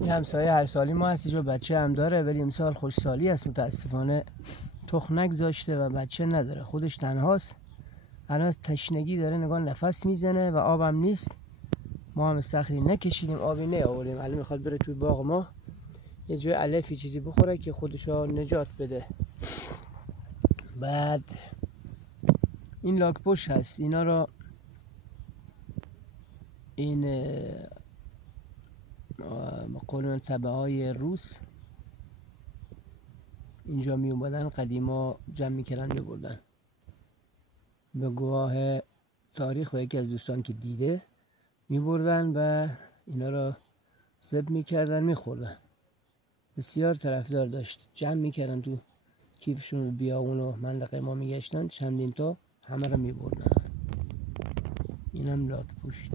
این همسایه هر سالی ما هستی جو بچه هم داره، ولی امسال خوشسالی است متاسفانه تخم نگذاشته و بچه نداره، خودش تنهاست. الان از تشنگی داره نگاه نفس میزنه و آبم نیست. ما هم استخری نکشیدیم، آبی نیاوردیم. الان میخواد بره توی باغ ما یه جای علفی چیزی بخوره که خودشو نجات بده. بعد این لاک‌پشت هست، اینا رو این قولون تبه های روس اینجا می اومدن قدیما جمع میکردن میبردن. به گواه تاریخ و یکی از دوستان که دیده میبردن و اینا رو ذبح میکردن میخوردن. بسیار طرفدار داشت، جمع میکردن تو کیفشون، بیابون و منطقه ما میگشتن، چندین تا همه رو میبردن. اینم لاک‌پشت.